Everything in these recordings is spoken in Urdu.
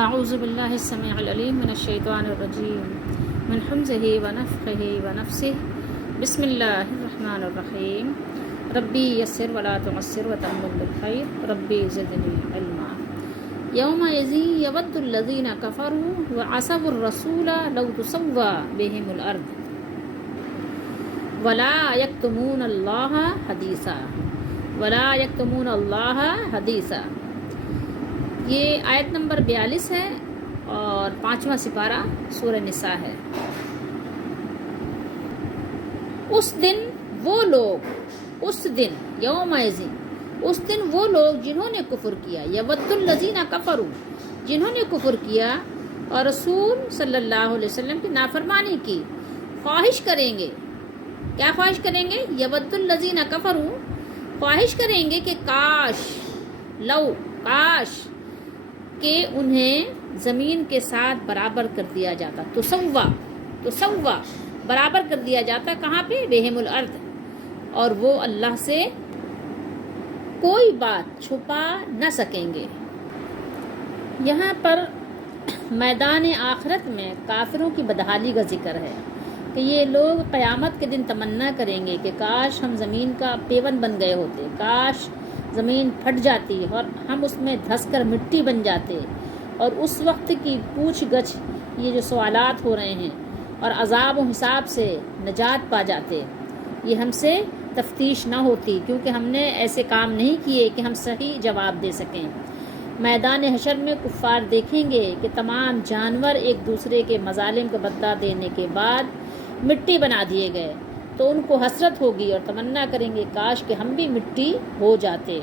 اعوذ باللہ السمیع العلیم من الشیطان الرجیم من حمزہ ونفخہ ونفسہ بسم اللہ الرحمن الرحیم ربی یسر ولا تعسر وتمم بالخیر ربی زدنی علما یومئذ یود الذین کفروا وعصوا الرسول لو تسوی بهم الارض ولا یکتمون اللہ حدیثا حدیثا. یہ آیت نمبر 42 ہے اور 5واں سپارہ سورہ نساء ہے. اس دن وہ لوگ جنہوں نے کفر کیا، یود الذین کفروا، جنہوں نے کفر کیا اور رسول صلی اللہ علیہ وسلم کی نافرمانی کی، خواہش کریں گے. کیا خواہش کریں گے؟ یود الذین کفروا، خواہش کریں گے کہ کاش کہ انہیں زمین کے ساتھ برابر کر دیا جاتا، تسوا برابر کر دیا جاتا. کہاں پہ؟ بہم الارض. اور وہ اللہ سے کوئی بات چھپا نہ سکیں گے. یہاں پر میدان آخرت میں کافروں کی بدحالی کا ذکر ہے کہ یہ لوگ قیامت کے دن تمنا کریں گے کہ کاش ہم زمین کا پیون بن گئے ہوتے، کاش زمین پھٹ جاتی اور ہم اس میں دھس کر مٹی بن جاتے، اور اس وقت کی پوچھ گچھ، یہ جو سوالات ہو رہے ہیں، اور عذاب و حساب سے نجات پا جاتے. یہ ہم سے تفتیش نہ ہوتی کیونکہ ہم نے ایسے کام نہیں کیے کہ ہم صحیح جواب دے سکیں. میدان حشر میں کفار دیکھیں گے کہ تمام جانور ایک دوسرے کے مظالم کا بدلہ دینے کے بعد مٹی بنا دیے گئے، تو ان کو حسرت ہوگی اور تمنا کریں گے کاش کہ ہم بھی مٹی ہو جاتے.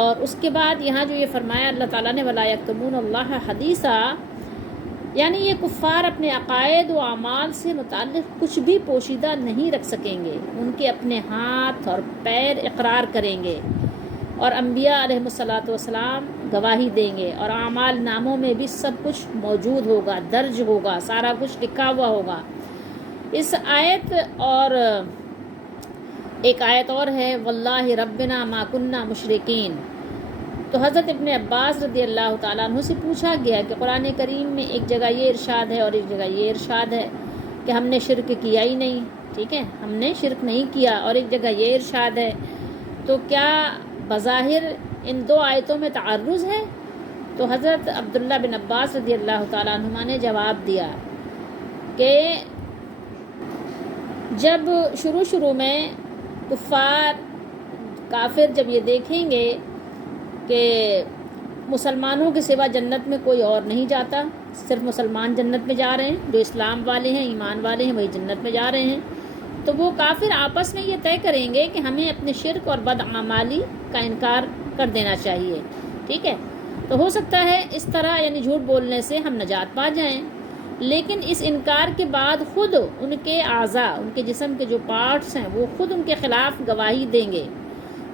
اور اس کے بعد یہاں جو یہ فرمایا اللہ تعالیٰ نے وَلَا يَكْتُمُونَ اللَّهَ حَدِيثًا، یعنی یہ کفار اپنے عقائد و اعمال سے متعلق کچھ بھی پوشیدہ نہیں رکھ سکیں گے. ان کے اپنے ہاتھ اور پیر اقرار کریں گے اور انبیاء علیہ الصلاۃ والسلام گواہی دیں گے، اور اعمال ناموں میں بھی سب کچھ موجود ہوگا، درج ہوگا، سارا کچھ لکھا ہوا ہوگا. اس آیت اور ایک آیت اور ہے واللہ ربنا ما کننا مشرکین. تو حضرت ابن عباس رضی اللہ تعالیٰ عنہ سے پوچھا گیا کہ قرآن کریم میں ایک جگہ یہ ارشاد ہے اور ایک جگہ یہ ارشاد ہے کہ ہم نے شرک کیا ہی نہیں، ٹھیک ہے، ہم نے شرک نہیں کیا، اور ایک جگہ یہ ارشاد ہے، تو کیا بظاہر ان دو آیتوں میں تعارض ہے؟ تو حضرت عبداللہ بن عباس رضی اللہ تعالیٰ عنہما نے جواب دیا کہ جب شروع میں کافر جب یہ دیکھیں گے کہ مسلمانوں کے سوا جنت میں کوئی اور نہیں جاتا، صرف مسلمان جنت میں جا رہے ہیں، جو اسلام والے ہیں، ایمان والے ہیں، وہی جنت میں جا رہے ہیں، تو وہ کافر آپس میں یہ طے کریں گے کہ ہمیں اپنے شرک اور بدعمالی کا انکار کر دینا چاہیے. ٹھیک ہے، تو ہو سکتا ہے اس طرح یعنی جھوٹ بولنے سے ہم نجات پا جائیں، لیکن اس انکار کے بعد خود ان کے اعضاء، ان کے جسم کے جو پارٹس ہیں، وہ خود ان کے خلاف گواہی دیں گے،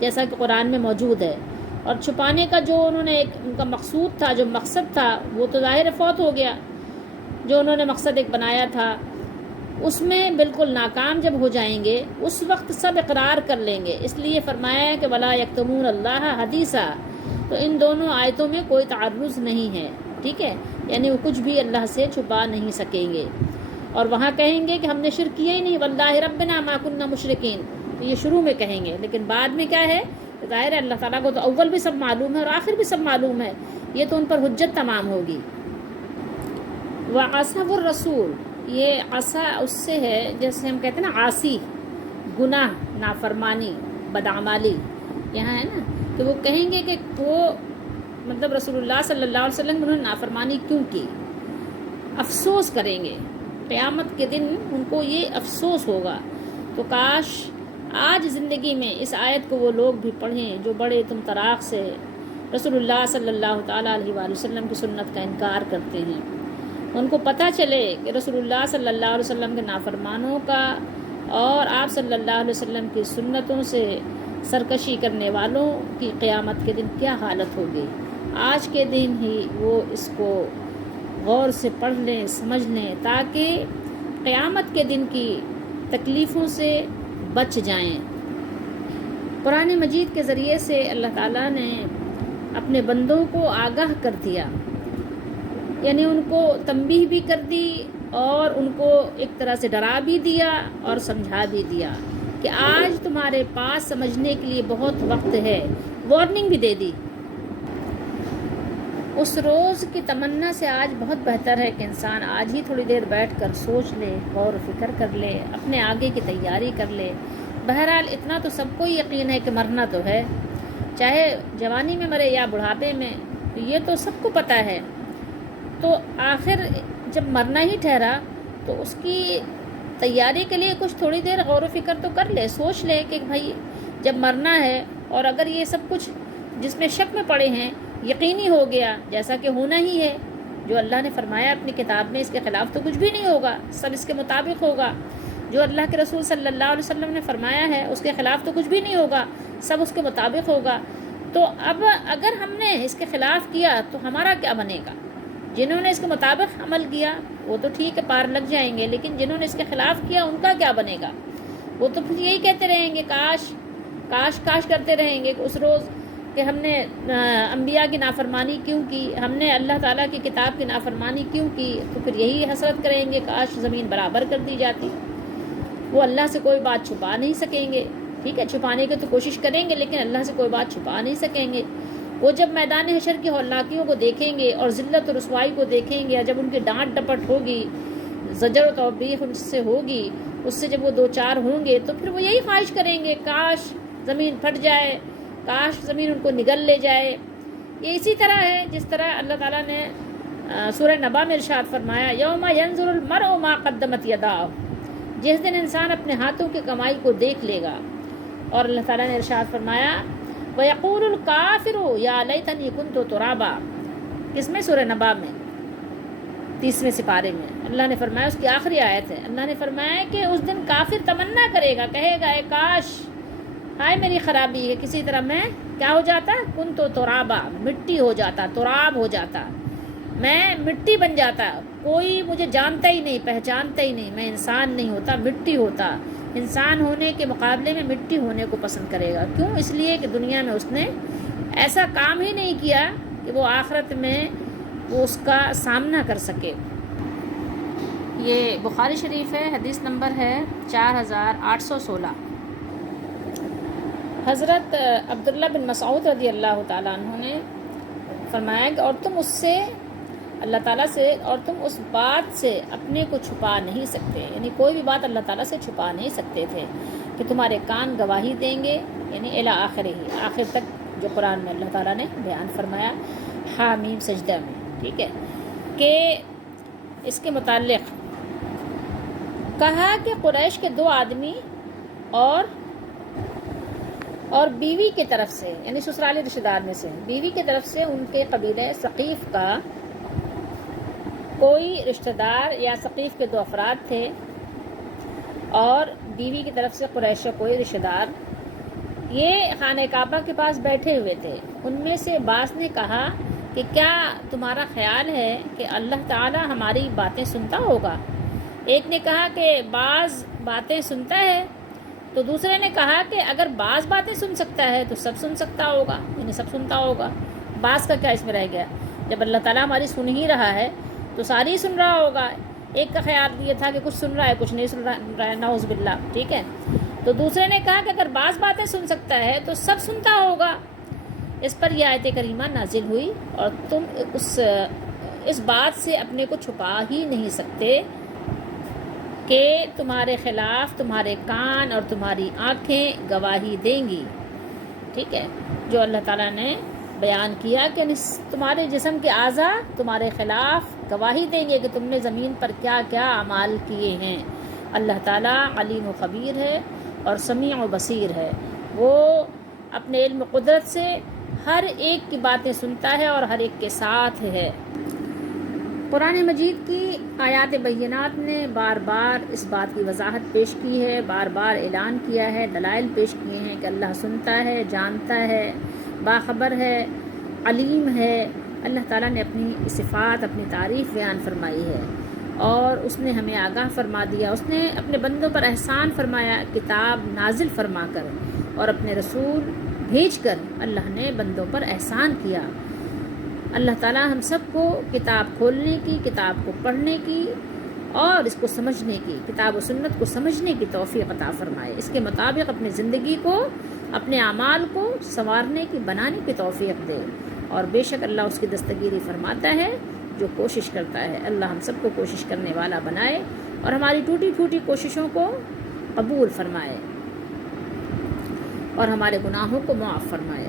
جیسا کہ قرآن میں موجود ہے. اور چھپانے کا جو انہوں نے ان کا مقصود تھا، جو مقصد تھا، وہ تو ظاہر فوت ہو گیا. جو انہوں نے مقصد ایک بنایا تھا اس میں بالکل ناکام جب ہو جائیں گے، اس وقت سب اقرار کر لیں گے. اس لیے فرمایا کہ وَلَا يَكْتُمُونَ اللَّهَ حَدِيثًا. تو ان دونوں آیتوں میں کوئی تعارض نہیں ہے، ٹھیک ہے، یعنی وہ کچھ بھی اللہ سے چھپا نہیں سکیں گے. اور وہاں کہیں گے کہ ہم نے شرک کیا ہی نہیں، واللہ ربنا ما کننا مشرکین، تو یہ شروع میں کہیں گے، لیکن بعد میں کیا ہے؟ ظاہر ہے اللہ تعالیٰ کو تو اول بھی سب معلوم ہے اور آخر بھی سب معلوم ہے، یہ تو ان پر حجت تمام ہوگی. وَعَصَوْا الرَّسُولَ، یہ عصا اس سے ہے جیسے ہم کہتے ہیں نا عاصی، گناہ، نافرمانی، بدعمالی. یہاں ہے نا کہ وہ کہیں گے کہ وہ مطلب رسول اللہ صلی اللہ علیہ وسلم انہوں نے نافرمانی کیوں کی، افسوس کریں گے. قیامت کے دن ان کو یہ افسوس ہوگا. تو کاش آج زندگی میں اس آیت کو وہ لوگ بھی پڑھیں جو بڑے تم طراق سے رسول اللہ صلی اللہ تعالیٰ علیہ وآلہ وسلم کی سنت کا انکار کرتے ہیں. ان کو پتہ چلے کہ رسول اللہ صلی اللہ علیہ وسلم کے نافرمانوں کا اور آپ صلی اللہ علیہ وسلم کی سنتوں سے سرکشی کرنے والوں کی قیامت کے دن کیا حالت ہوگی. آج کے دن ہی وہ اس کو غور سے پڑھ لیں، سمجھ لیں، تاکہ قیامت کے دن کی تکلیفوں سے بچ جائیں. قرآن مجید کے ذریعے سے اللہ تعالیٰ نے اپنے بندوں کو آگاہ کر دیا یعنی ان کو تنبیہ بھی کر دی اور ان کو ایک طرح سے ڈرا بھی دیا اور سمجھا بھی دیا کہ آج تمہارے پاس سمجھنے کے لیے بہت وقت ہے، وارننگ بھی دے دی۔ اس روز کی تمنا سے آج بہت بہتر ہے کہ انسان آج ہی تھوڑی دیر بیٹھ کر سوچ لے، غور و فکر کر لے، اپنے آگے کی تیاری کر لے۔ بہرحال اتنا تو سب کو یقین ہے کہ مرنا تو ہے، چاہے جوانی میں مرے یا بڑھاپے میں، یہ تو سب کو پتہ ہے۔ تو آخر جب مرنا ہی ٹھہرا تو اس کی تیاری کے لیے کچھ تھوڑی دیر غور و فکر تو کر لے، سوچ لے کہ بھائی جب مرنا ہے اور اگر یہ سب کچھ جس میں شک میں پڑے ہیں یقینی ہو گیا، جیسا کہ ہونا ہی ہے، جو اللہ نے فرمایا اپنی کتاب میں اس کے خلاف تو کچھ بھی نہیں ہوگا، سب اس کے مطابق ہوگا۔ جو اللہ کے رسول صلی اللہ علیہ وسلم نے فرمایا ہے اس کے خلاف تو کچھ بھی نہیں ہوگا، سب اس کے مطابق ہوگا۔ تو اب اگر ہم نے اس کے خلاف کیا تو ہمارا کیا بنے گا؟ جنہوں نے اس کے مطابق عمل کیا وہ تو ٹھیک ہے، پار لگ جائیں گے، لیکن جنہوں نے اس کے خلاف کیا ان کا کیا بنے گا؟ وہ تو پھر یہی کہتے رہیں گے کاش کاش کاش کرتے رہیں گے کہ اس روز کہ ہم نے انبیاء کی نافرمانی کیوں کی، ہم نے اللہ تعالیٰ کی کتاب کی نافرمانی کیوں کی، تو پھر یہی حسرت کریں گے کاش زمین برابر کر دی جاتی۔ وہ اللہ سے کوئی بات چھپا نہیں سکیں گے، ٹھیک ہے، چھپانے کی تو کوشش کریں گے لیکن اللہ سے کوئی بات چھپا نہیں سکیں گے۔ وہ جب میدان حشر کی ہولناکیوں کو دیکھیں گے اور ذلت و رسوائی کو دیکھیں گے، جب ان کی ڈانٹ ڈپٹ ہوگی، زجر و توبیخ ان سے ہوگی، اس سے جب وہ دو چار ہوں گے تو پھر وہ یہی خواہش کریں گے کاش زمین پھٹ جائے، کاش زمین ان کو نگل لے جائے۔ یہ اسی طرح ہے جس طرح اللہ تعالیٰ نے سورہ نبا میں ارشاد فرمایا یوم ینظر المرء ما قدمت یداہ، جس دن انسان اپنے ہاتھوں کی کمائی کو دیکھ لے گا۔ اور اللہ تعالیٰ نے ارشاد فرمایا وَيَقُولُ الْكَافِرُ يَا لَيْتَنِي كُنْتُ تُرَابًا، کس میں؟ سورہ نبا میں 30ویں سپارے میں اللہ نے فرمایا، اس کی آخری آیت ہے، اللہ نے فرمایا کہ اس دن کافر تمنا کرے گا، کہے گا اے کاش، ہائے میری خرابی ہے، کسی طرح میں کیا ہو جاتا، كُنْتُ تُرَابًا، مٹی ہو جاتا، تراب ہو جاتا، میں مٹی بن جاتا، کوئی مجھے جانتا ہی نہیں، پہچانتا ہی نہیں، میں انسان نہیں ہوتا، مٹی ہوتا۔ انسان ہونے کے مقابلے میں مٹی ہونے کو پسند کرے گا، کیوں؟ اس لیے کہ دنیا میں اس نے ایسا کام ہی نہیں کیا کہ وہ آخرت میں وہ اس کا سامنا کر سکے۔ یہ بخاری شریف ہے، حدیث نمبر ہے 4816۔ حضرت عبداللہ بن مسعود رضی اللہ تعالیٰ عنہ نے فرمایا کہ اور تم اس سے اللہ تعالیٰ سے اور تم اس بات سے اپنے کو چھپا نہیں سکتے، یعنی کوئی بھی بات اللہ تعالیٰ سے چھپا نہیں سکتے تھے کہ تمہارے کان گواہی دیں گے، یعنی الی آخرہ، آخر تک جو قرآن میں اللہ تعالیٰ نے بیان فرمایا حامیم سجدہ میں، ٹھیک ہے، کہ اس کے متعلق کہا کہ قریش کے 2 آدمی اور بیوی کی طرف سے، یعنی سسرالی رشتہ دار میں سے بیوی کی طرف سے ان کے قبیلہ ثقیف کا کوئی رشتہ دار یا ثقیف کے 2 افراد تھے، اور بیوی کی طرف سے قریش کا کوئی رشتہ دار، یہ خانہ کعبہ کے پاس بیٹھے ہوئے تھے۔ ان میں سے بعض نے کہا کہ کیا تمہارا خیال ہے کہ اللہ تعالیٰ ہماری باتیں سنتا ہوگا؟ ایک نے کہا کہ بعض باتیں سنتا ہے، تو دوسرے نے کہا کہ اگر بعض باتیں سن سکتا ہے تو سب سن سکتا ہوگا، یعنی سب سنتا ہوگا، بعض کا کیا اس میں رہ گیا؟ جب اللہ تعالیٰ ہماری سن ہی رہا ہے تو ساری سن رہا ہوگا۔ ایک کا خیال یہ تھا کہ کچھ سن رہا ہے کچھ نہیں سن رہا ہے، نعوذ باللہ، ٹھیک ہے۔ تو دوسرے نے کہا کہ اگر بعض باتیں سن سکتا ہے تو سب سنتا ہوگا۔ اس پر یہ آیت کریمہ نازل ہوئی اور تم اس بات سے اپنے کو چھپا ہی نہیں سکتے کہ تمہارے خلاف تمہارے کان اور تمہاری آنکھیں گواہی دیں گی، ٹھیک ہے، جو اللہ تعالیٰ نے بیان کیا کہ تمہارے جسم کے اعضاء تمہارے خلاف گواہی دیں گے کہ تم نے زمین پر کیا کیا اعمال کیے ہیں۔ اللہ تعالیٰ علیم و خبیر ہے اور سمیع و بصیر ہے، وہ اپنے علم و قدرت سے ہر ایک کی باتیں سنتا ہے اور ہر ایک کے ساتھ ہے۔ قرآن مجید کی آیات بینات نے بار بار اس بات کی وضاحت پیش کی ہے، بار بار اعلان کیا ہے، دلائل پیش کیے ہیں کہ اللہ سنتا ہے، جانتا ہے، باخبر ہے، علیم ہے۔ اللہ تعالیٰ نے اپنی صفات، اپنی تعریف بیان فرمائی ہے اور اس نے ہمیں آگاہ فرما دیا، اس نے اپنے بندوں پر احسان فرمایا، کتاب نازل فرما کر اور اپنے رسول بھیج کر اللہ نے بندوں پر احسان کیا۔ اللہ تعالیٰ ہم سب کو کتاب کھولنے کی، کتاب کو پڑھنے کی اور اس کو سمجھنے کی، کتاب و سنت کو سمجھنے کی توفیق عطا فرمائے، اس کے مطابق اپنی زندگی کو، اپنے اعمال کو سنوارنے کی، بنانے کی توفیق دے۔ اور بے شک اللہ اس کی دستگیری فرماتا ہے جو کوشش کرتا ہے۔ اللہ ہم سب کو کوشش کرنے والا بنائے اور ہماری ٹوٹی پھوٹی کوششوں کو قبول فرمائے اور ہمارے گناہوں کو معاف فرمائے۔